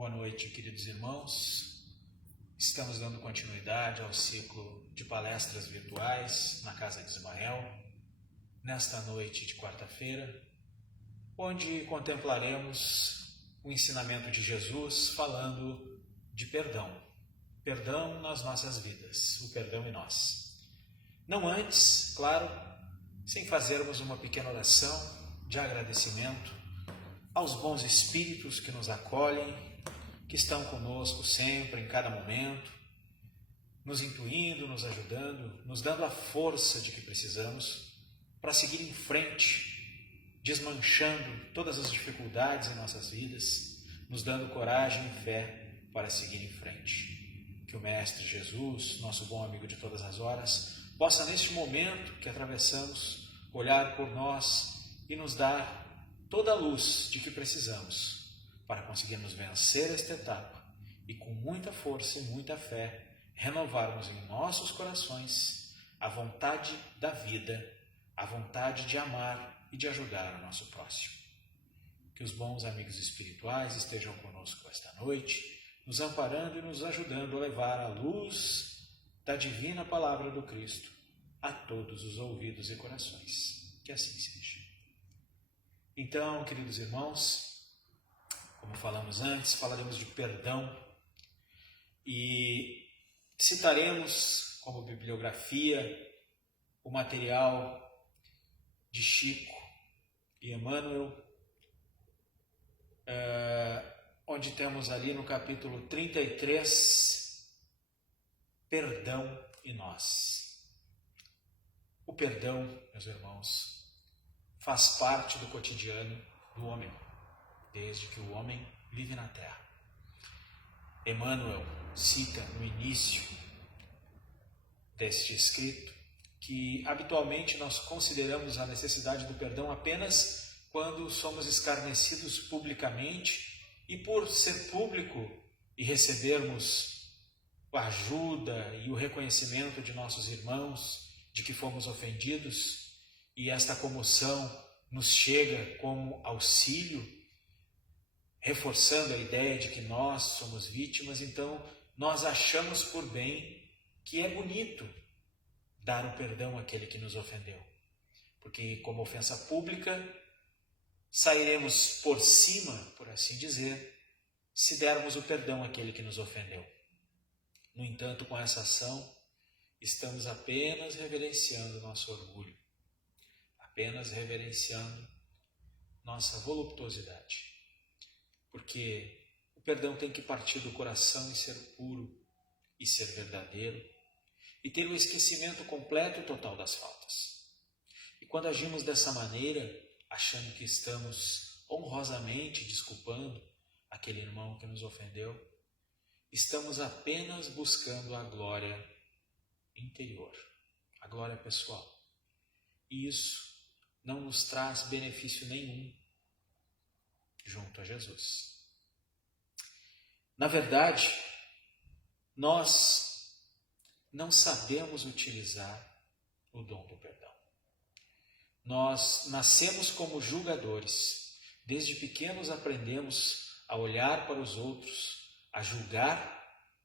Boa noite, queridos irmãos. Estamos dando continuidade ao ciclo de palestras virtuais na Casa de Ismael, nesta noite de quarta-feira, onde contemplaremos o ensinamento de Jesus falando de perdão. Perdão nas nossas vidas, o perdão em nós. Não antes, claro, sem fazermos uma pequena oração de agradecimento aos bons espíritos que nos acolhem, que estão conosco sempre, em cada momento, nos intuindo, nos ajudando, nos dando a força de que precisamos para seguir em frente, desmanchando todas as dificuldades em nossas vidas, nos dando coragem e fé para seguir em frente. Que o Mestre Jesus, nosso bom amigo de todas as horas, possa neste momento que atravessamos, olhar por nós e nos dar toda a luz de que precisamos para conseguirmos vencer esta etapa e com muita força e muita fé renovarmos em nossos corações a vontade da vida, a vontade de amar e de ajudar o nosso próximo. Que os bons amigos espirituais estejam conosco esta noite, nos amparando e nos ajudando a levar a luz da divina palavra do Cristo a todos os ouvidos e corações. Que assim seja. Então, queridos irmãos, como falamos antes, falaremos de perdão e citaremos como bibliografia o material de Chico e Emmanuel, onde temos ali no capítulo 33, Perdão em nós. O perdão, meus irmãos, faz parte do cotidiano do homem, desde que o homem vive na terra. Emmanuel cita no início deste escrito que habitualmente nós consideramos a necessidade do perdão apenas quando somos escarnecidos publicamente e por ser público e recebermos a ajuda e o reconhecimento de nossos irmãos de que fomos ofendidos e esta comoção nos chega como auxílio, reforçando a ideia de que nós somos vítimas, então nós achamos por bem que é bonito dar o perdão àquele que nos ofendeu. Porque como ofensa pública, sairemos por cima, por assim dizer, se dermos o perdão àquele que nos ofendeu. No entanto, com essa ação, estamos apenas reverenciando nosso orgulho, apenas reverenciando nossa voluptuosidade. Porque o perdão tem que partir do coração e ser puro, e ser verdadeiro, e ter o esquecimento completo e total das faltas. E quando agimos dessa maneira, achando que estamos honrosamente desculpando aquele irmão que nos ofendeu, estamos apenas buscando a glória interior, a glória pessoal. E isso não nos traz benefício nenhum junto a Jesus. Na verdade, nós não sabemos utilizar o dom do perdão. Nós nascemos como julgadores. Desde pequenos aprendemos a olhar para os outros, a julgar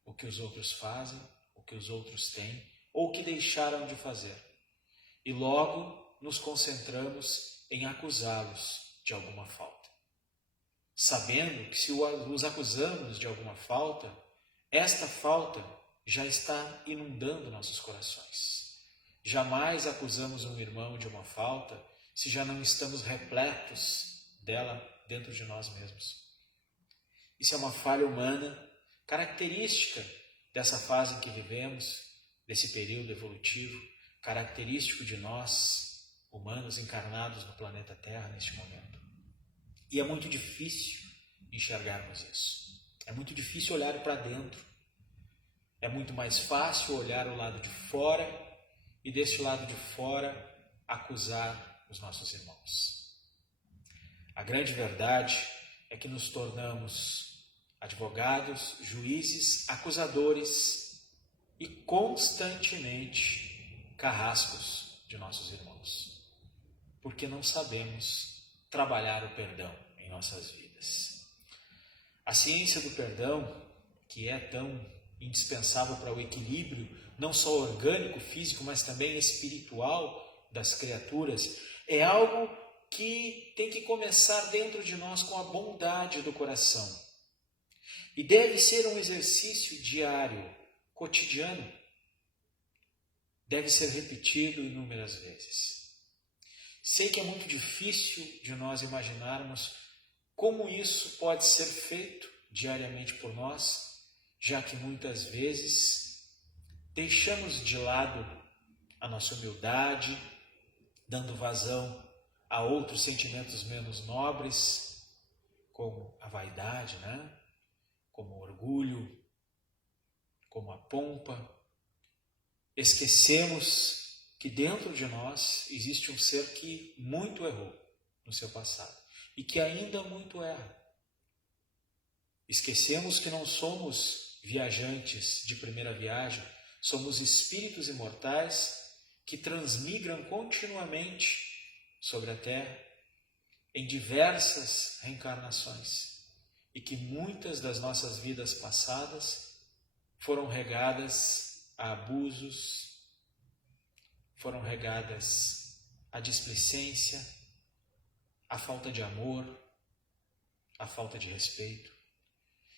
o que os outros fazem, o que os outros têm ou o que deixaram de fazer. E logo nos concentramos em acusá-los de alguma falta. Sabendo que se os acusamos de alguma falta, esta falta já está inundando nossos corações. Jamais acusamos um irmão de uma falta se já não estamos repletos dela dentro de nós mesmos. Isso é uma falha humana, característica dessa fase em que vivemos, desse período evolutivo, característico de nós, humanos encarnados no planeta Terra neste momento. E é muito difícil enxergarmos isso. É muito difícil olhar para dentro. É muito mais fácil olhar o lado de fora e deste lado de fora acusar os nossos irmãos. A grande verdade é que nos tornamos advogados, juízes, acusadores e constantemente carrascos de nossos irmãos, porque não sabemos trabalhar o perdão em nossas vidas. A ciência do perdão, que é tão indispensável para o equilíbrio, não só orgânico, físico, mas também espiritual das criaturas, é algo que tem que começar dentro de nós com a bondade do coração. E deve ser um exercício diário, cotidiano. Deve ser repetido inúmeras vezes. Sei que é muito difícil de nós imaginarmos como isso pode ser feito diariamente por nós, já que muitas vezes deixamos de lado a nossa humildade, dando vazão a outros sentimentos menos nobres, como a vaidade, como o orgulho, como a pompa. Esquecemos que dentro de nós existe um ser que muito errou no seu passado e que ainda muito erra. Esquecemos que não somos viajantes de primeira viagem, somos espíritos imortais que transmigram continuamente sobre a Terra em diversas reencarnações e que muitas das nossas vidas passadas foram regadas a abusos, foram regadas à displicência, à falta de amor, à falta de respeito.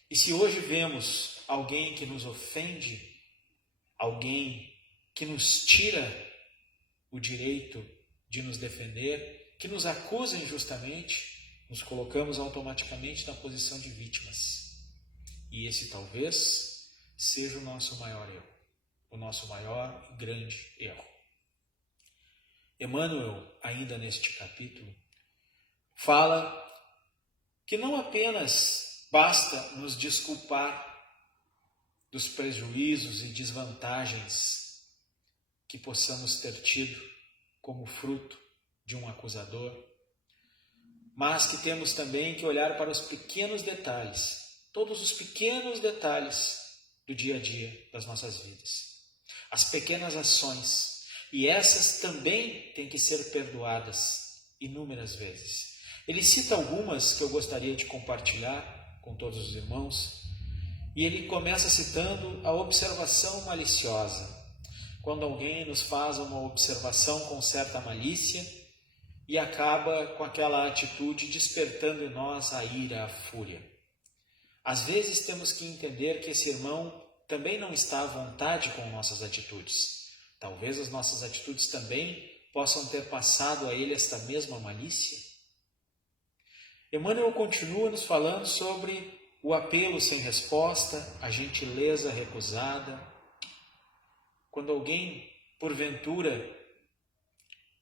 E se hoje vemos alguém que nos ofende, alguém que nos tira o direito de nos defender, que nos acusa injustamente, nos colocamos automaticamente na posição de vítimas. E esse talvez seja o nosso maior erro, o nosso maior e grande erro. Emmanuel, ainda neste capítulo, fala que não apenas basta nos desculpar dos prejuízos e desvantagens que possamos ter tido como fruto de um acusador, mas que temos também que olhar para os pequenos detalhes, todos os pequenos detalhes do dia a dia das nossas vidas, as pequenas ações, e essas também têm que ser perdoadas inúmeras vezes. Ele cita algumas que eu gostaria de compartilhar com todos os irmãos, e ele começa citando a observação maliciosa. Quando alguém nos faz uma observação com certa malícia e acaba com aquela atitude despertando em nós a ira, a fúria. Às vezes temos que entender que esse irmão também não está à vontade com nossas atitudes. Talvez as nossas atitudes também possam ter passado a ele esta mesma malícia. Emmanuel continua nos falando sobre o apelo sem resposta, a gentileza recusada. Quando alguém, porventura,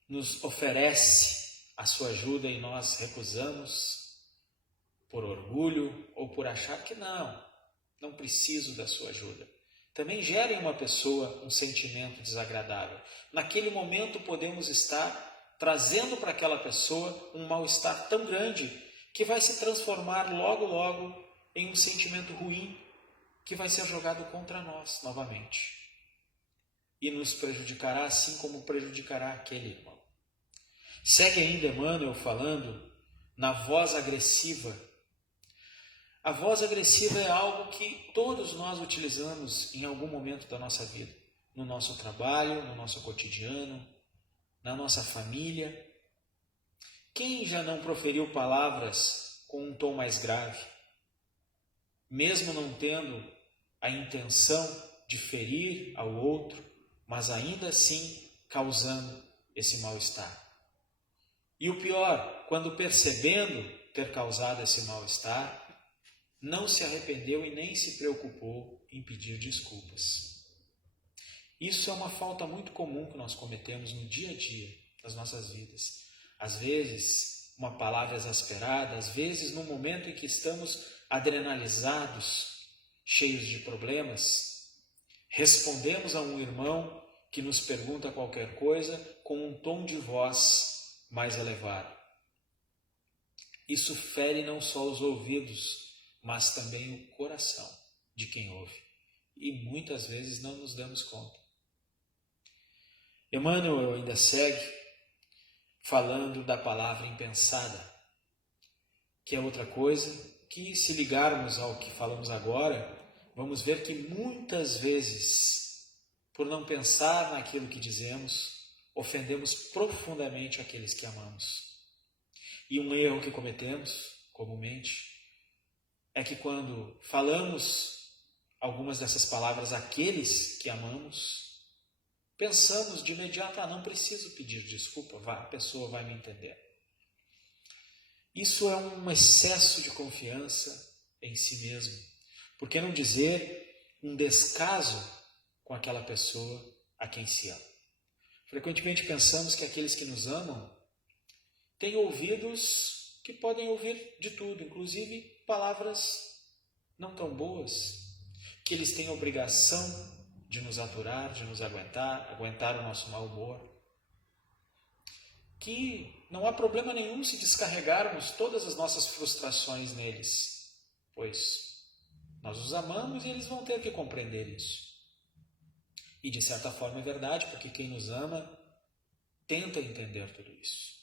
nos oferece a sua ajuda e nós recusamos, por orgulho ou por achar que não preciso da sua ajuda, também gera em uma pessoa um sentimento desagradável. Naquele momento podemos estar trazendo para aquela pessoa um mal-estar tão grande que vai se transformar logo em um sentimento ruim que vai ser jogado contra nós novamente e nos prejudicará assim como prejudicará aquele irmão. Segue ainda Emmanuel falando na voz agressiva. A voz agressiva é algo que todos nós utilizamos em algum momento da nossa vida, no nosso trabalho, no nosso cotidiano, na nossa família. Quem já não proferiu palavras com um tom mais grave, mesmo não tendo a intenção de ferir ao outro, mas ainda assim causando esse mal-estar? E o pior, quando percebendo ter causado esse mal-estar, não se arrependeu e nem se preocupou em pedir desculpas. Isso é uma falta muito comum que nós cometemos no dia a dia das nossas vidas. Às vezes, uma palavra exasperada, às vezes, no momento em que estamos adrenalizados, cheios de problemas, respondemos a um irmão que nos pergunta qualquer coisa com um tom de voz mais elevado. Isso fere não só os ouvidos, mas também o coração de quem ouve. E muitas vezes não nos damos conta. Emmanuel ainda segue falando da palavra impensada, que é outra coisa que, se ligarmos ao que falamos agora, vamos ver que muitas vezes, por não pensar naquilo que dizemos, ofendemos profundamente aqueles que amamos. E um erro que cometemos, comumente, é que quando falamos algumas dessas palavras àqueles que amamos, pensamos de imediato, não preciso pedir desculpa, a pessoa vai me entender. Isso é um excesso de confiança em si mesmo. Por que não dizer um descaso com aquela pessoa a quem se ama? Frequentemente pensamos que aqueles que nos amam têm ouvidos que podem ouvir de tudo, inclusive palavras não tão boas, que eles têm a obrigação de nos aturar, de nos aguentar o nosso mau humor, que não há problema nenhum se descarregarmos todas as nossas frustrações neles, pois nós os amamos e eles vão ter que compreender isso. E de certa forma é verdade, porque quem nos ama tenta entender tudo isso.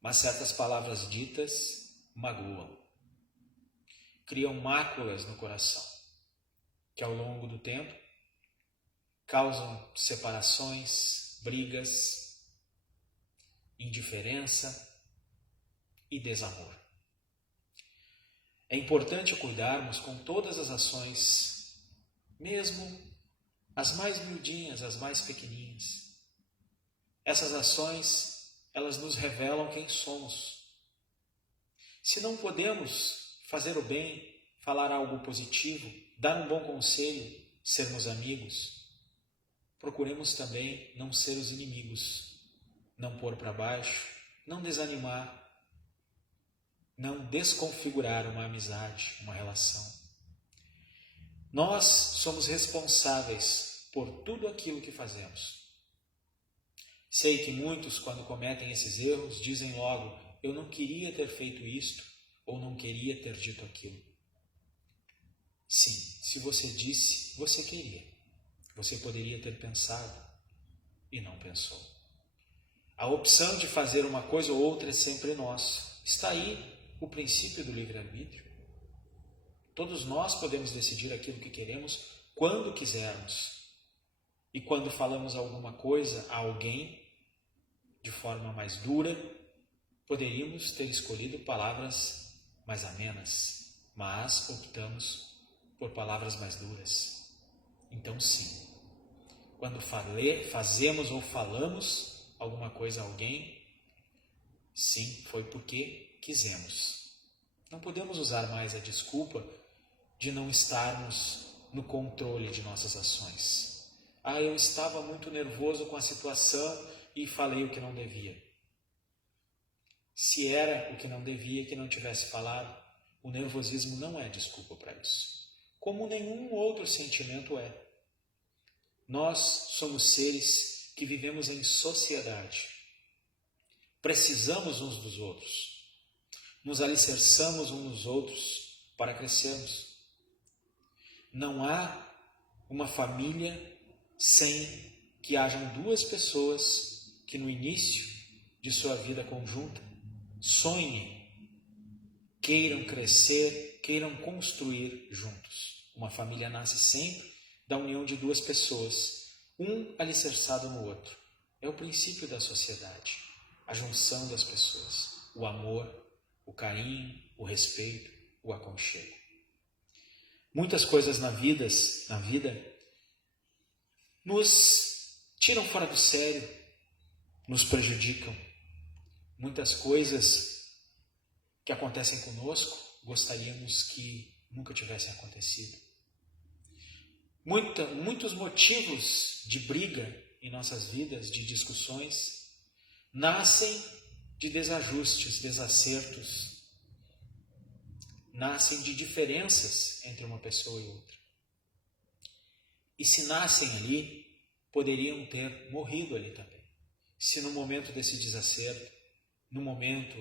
Mas certas palavras ditas magoam, criam máculas no coração, que ao longo do tempo causam separações, brigas, indiferença e desamor. É importante cuidarmos com todas as ações, mesmo as mais miudinhas, as mais pequenininhas. Essas ações, elas nos revelam quem somos. Se não podemos fazer o bem, falar algo positivo, dar um bom conselho, sermos amigos, procuremos também não ser os inimigos, não pôr para baixo, não desanimar, não desconfigurar uma amizade, uma relação. Nós somos responsáveis por tudo aquilo que fazemos. Sei que muitos, quando cometem esses erros, dizem logo, eu não queria ter feito isto, ou não queria ter dito aquilo. Sim, se você disse, você queria. Você poderia ter pensado e não pensou. A opção de fazer uma coisa ou outra é sempre nossa. Está aí o princípio do livre-arbítrio. Todos nós podemos decidir aquilo que queremos quando quisermos. E quando falamos alguma coisa a alguém de forma mais dura, poderíamos ter escolhido palavras mais amenas, mas optamos por palavras mais duras. Então sim, quando fazemos ou falamos alguma coisa a alguém, sim, foi porque quisemos. Não podemos usar mais a desculpa de não estarmos no controle de nossas ações. Eu estava muito nervoso com a situação e falei o que não devia. Se era o que não devia, que não tivesse falado, o nervosismo não é desculpa para isso. Como nenhum outro sentimento é. Nós somos seres que vivemos em sociedade. Precisamos uns dos outros. Nos alicerçamos uns nos outros para crescermos. Não há uma família sem que hajam duas pessoas que no início de sua vida conjunta sonhem, queiram crescer, queiram construir juntos. Uma família nasce sempre da união de duas pessoas, um alicerçado no outro. É o princípio da sociedade, a junção das pessoas, o amor, o carinho, o respeito, o aconchego. Muitas coisas na vida nos tiram fora do sério, nos prejudicam. Muitas coisas que acontecem conosco, gostaríamos que nunca tivessem acontecido. Muitos motivos de briga em nossas vidas, de discussões, nascem de desajustes, desacertos, nascem de diferenças entre uma pessoa e outra. E se nascem ali, poderiam ter morrido ali também. Se no momento desse desacerto, no momento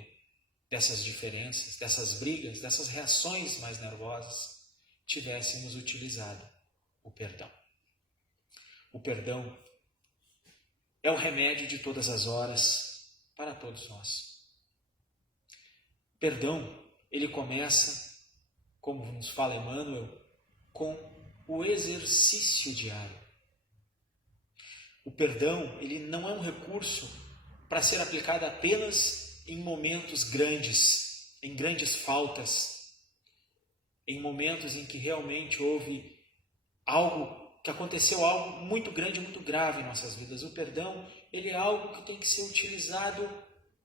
dessas diferenças, dessas brigas, dessas reações mais nervosas, tivéssemos utilizado o perdão. O perdão é o remédio de todas as horas para todos nós. Perdão, ele começa como nos fala Emmanuel, com o exercício diário. O perdão, ele não é um recurso para ser aplicado apenas em momentos grandes, em grandes faltas, em momentos em que realmente houve que aconteceu algo muito grande, muito grave em nossas vidas. O perdão, ele é algo que tem que ser utilizado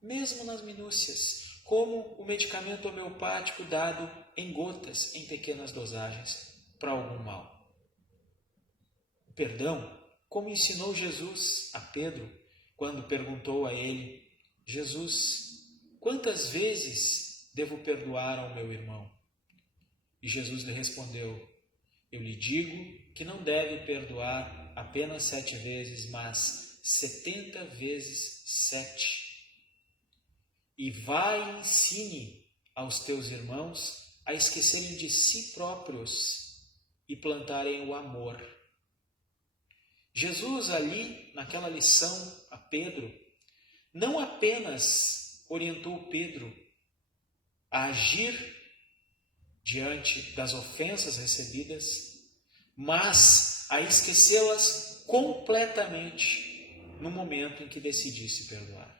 mesmo nas minúcias, como o medicamento homeopático dado em gotas, em pequenas dosagens, para algum mal. O perdão, como ensinou Jesus a Pedro, quando perguntou a ele: Jesus, quantas vezes devo perdoar ao meu irmão? E Jesus lhe respondeu: eu lhe digo que não deve perdoar apenas 7 vezes, mas 70 vezes 7. E vai e ensine aos teus irmãos a esquecerem de si próprios e plantarem o amor. Jesus ali, naquela lição a Pedro, não apenas orientou Pedro a agir diante das ofensas recebidas, mas a esquecê-las completamente no momento em que decidisse perdoar.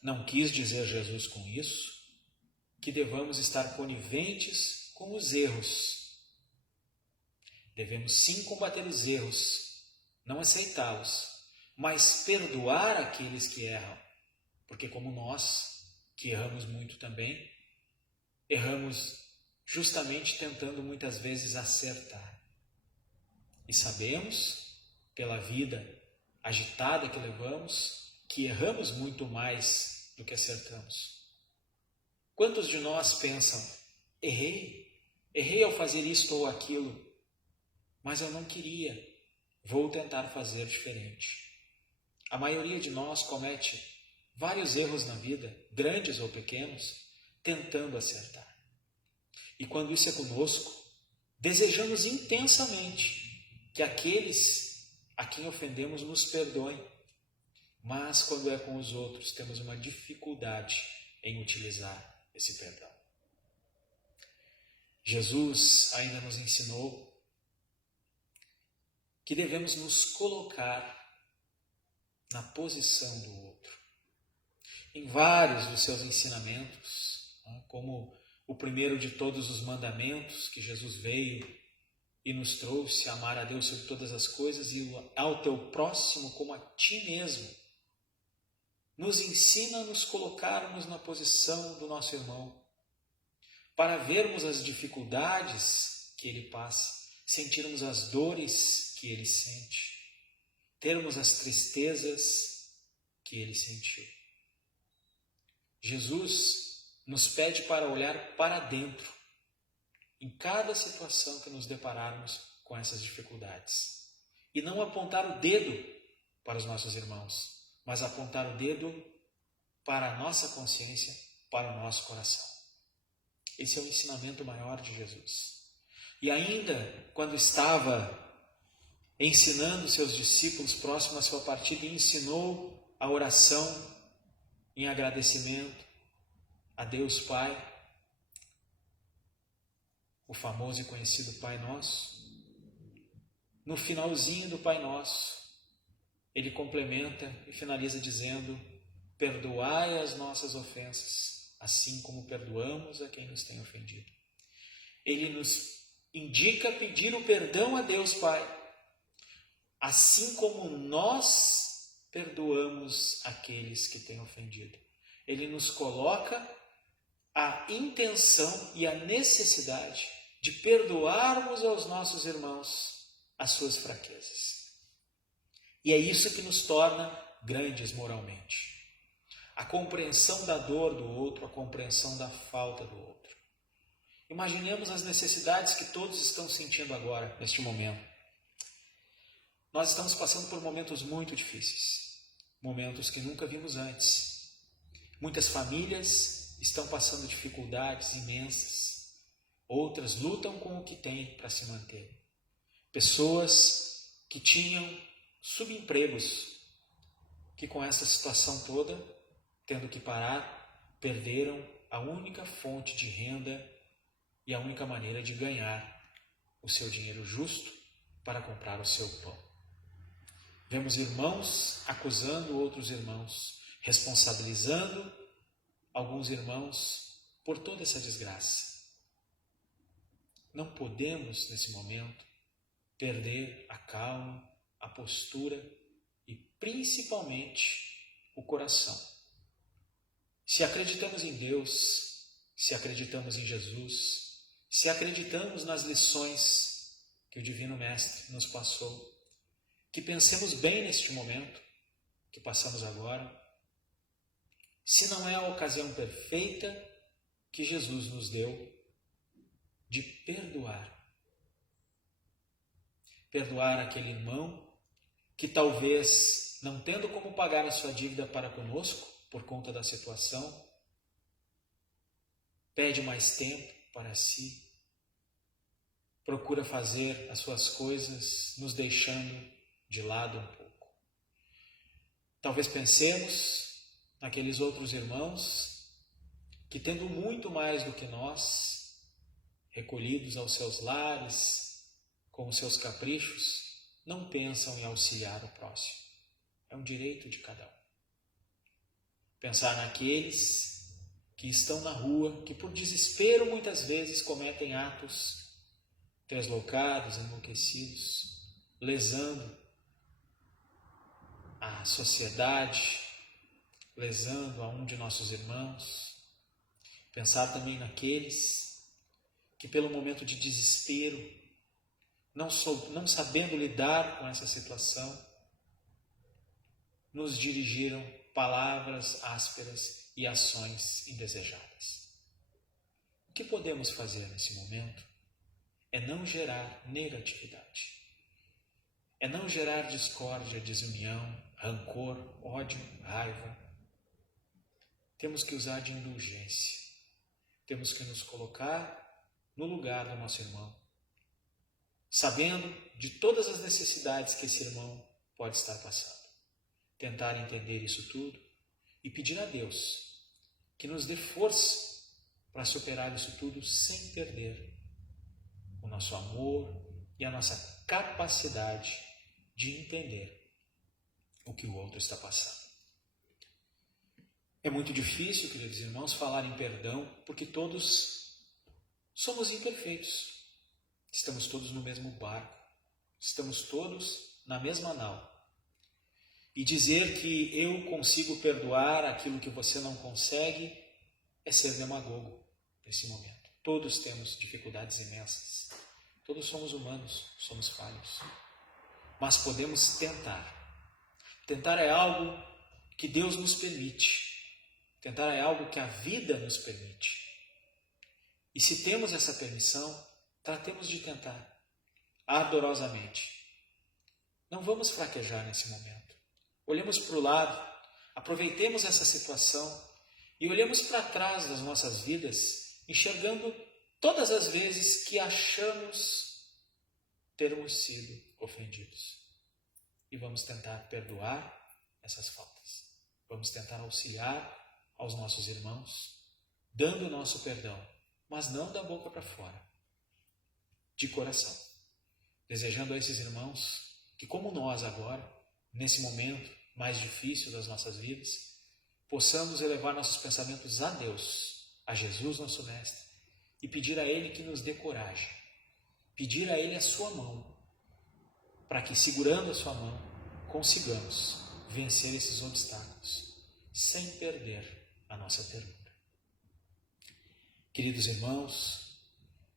Não quis dizer Jesus com isso que devamos estar coniventes com os erros. Devemos sim combater os erros, não aceitá-los, mas perdoar aqueles que erram, porque como nós, que erramos muito também, erramos justamente tentando muitas vezes acertar. E sabemos, pela vida agitada que levamos, que erramos muito mais do que acertamos. Quantos de nós pensam: errei ao fazer isto ou aquilo, mas eu não queria, vou tentar fazer diferente. A maioria de nós comete vários erros na vida, grandes ou pequenos, tentando acertar. E quando isso é conosco, desejamos intensamente que aqueles a quem ofendemos nos perdoem. Mas quando é com os outros, temos uma dificuldade em utilizar esse perdão. Jesus ainda nos ensinou que devemos nos colocar na posição do outro. Em vários dos seus ensinamentos, como o primeiro de todos os mandamentos que Jesus veio e nos trouxe, amar a Deus sobre todas as coisas e ao teu próximo como a ti mesmo, nos ensina a nos colocarmos na posição do nosso irmão, para vermos as dificuldades que ele passa, sentirmos as dores que ele sente, termos as tristezas que ele sentiu. Jesus nos pede para olhar para dentro, em cada situação que nos depararmos com essas dificuldades, e não apontar o dedo para os nossos irmãos, mas apontar o dedo para a nossa consciência, para o nosso coração. Esse é o ensinamento maior de Jesus. E ainda, quando estava ensinando seus discípulos próximo à sua partida, ensinou a oração em agradecimento a Deus Pai, o famoso e conhecido Pai Nosso. No finalzinho do Pai Nosso, ele complementa e finaliza dizendo: perdoai as nossas ofensas, assim como perdoamos a quem nos tem ofendido. Ele nos indica pedir o perdão a Deus Pai, assim como nós perdoamos aqueles que têm ofendido. Ele nos coloca a intenção e a necessidade de perdoarmos aos nossos irmãos as suas fraquezas. E é isso que nos torna grandes moralmente. A compreensão da dor do outro, a compreensão da falta do outro. Imaginemos as necessidades que todos estão sentindo agora, neste momento. Nós estamos passando por momentos muito difíceis, momentos que nunca vimos antes. Muitas famílias estão passando dificuldades imensas, outras lutam com o que têm para se manter. Pessoas que tinham subempregos, que com essa situação toda, tendo que parar, perderam a única fonte de renda e a única maneira de ganhar o seu dinheiro justo para comprar o seu pão. Vemos irmãos acusando outros irmãos, responsabilizando alguns irmãos por toda essa desgraça. Não podemos, nesse momento, perder a calma, a postura e, principalmente, o coração. Se acreditamos em Deus, se acreditamos em Jesus, se acreditamos nas lições que o Divino Mestre nos passou, que pensemos bem neste momento que passamos agora, se não é a ocasião perfeita que Jesus nos deu de perdoar. Perdoar aquele irmão que talvez, não tendo como pagar a sua dívida para conosco, por conta da situação, pede mais tempo para si, procura fazer as suas coisas, nos deixando de lado um pouco. Talvez pensemos naqueles outros irmãos que, tendo muito mais do que nós, recolhidos aos seus lares, com os seus caprichos, não pensam em auxiliar o próximo. É um direito de cada um. Pensar naqueles que estão na rua, que por desespero muitas vezes cometem atos deslocados, enlouquecidos, lesando a sociedade, lesando a um de nossos irmãos. Pensar também naqueles que, pelo momento de desespero, não sabendo lidar com essa situação, nos dirigiram palavras ásperas e ações indesejadas. O que podemos fazer nesse momento é não gerar negatividade, é não gerar discórdia, desunião, rancor, ódio, raiva. Temos que usar de indulgência. Temos que nos colocar no lugar do nosso irmão, sabendo de todas as necessidades que esse irmão pode estar passando. Tentar entender isso tudo e pedir a Deus que nos dê força para superar isso tudo sem perder o nosso amor e a nossa capacidade de entender o que o outro está passando. É muito difícil, queridos irmãos, falar em perdão, porque todos somos imperfeitos. Estamos todos no mesmo barco. Estamos todos na mesma nau. E dizer que eu consigo perdoar aquilo que você não consegue é ser demagogo nesse momento. Todos temos dificuldades imensas. Todos somos humanos, somos falhos. Mas podemos tentar. Tentar é algo que Deus nos permite. Tentar é algo que a vida nos permite. E se temos essa permissão, tratemos de tentar, ardorosamente. Não vamos fraquejar nesse momento. Olhemos para o lado, aproveitemos essa situação e olhemos para trás das nossas vidas, enxergando todas as vezes que achamos termos sido ofendidos. E vamos tentar perdoar essas faltas. Vamos tentar auxiliar aos nossos irmãos, dando o nosso perdão, mas não da boca para fora, de coração. Desejando a esses irmãos que, como nós agora, nesse momento mais difícil das nossas vidas, possamos elevar nossos pensamentos a Deus, a Jesus, nosso Mestre, e pedir a Ele que nos dê coragem, pedir a Ele a sua mão, para que, segurando a sua mão, consigamos vencer esses obstáculos, sem perder a nossa ternura. Queridos irmãos,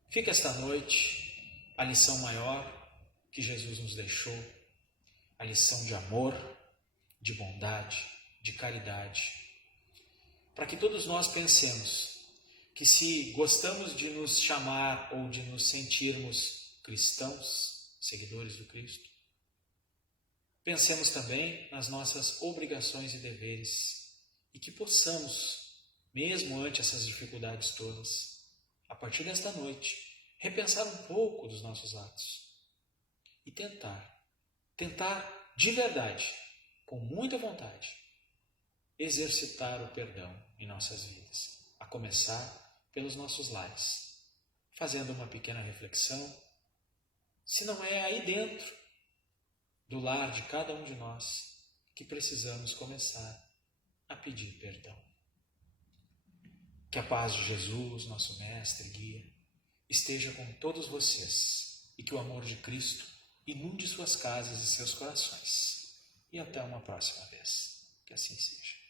fica esta noite a lição maior que Jesus nos deixou, a lição de amor, de bondade, de caridade, para que todos nós pensemos que, se gostamos de nos chamar ou de nos sentirmos cristãos, seguidores do Cristo, pensemos também nas nossas obrigações e deveres e que possamos, mesmo ante essas dificuldades todas, a partir desta noite, repensar um pouco dos nossos atos e tentar de verdade, com muita vontade, exercitar o perdão em nossas vidas. a começar pelos nossos lares, fazendo uma pequena reflexão, se não é aí dentro do lar de cada um de nós que precisamos começar a pedir perdão. Que a paz de Jesus, nosso Mestre e Guia, esteja com todos vocês e que o amor de Cristo inunde suas casas e seus corações. E até uma próxima vez. Que assim seja.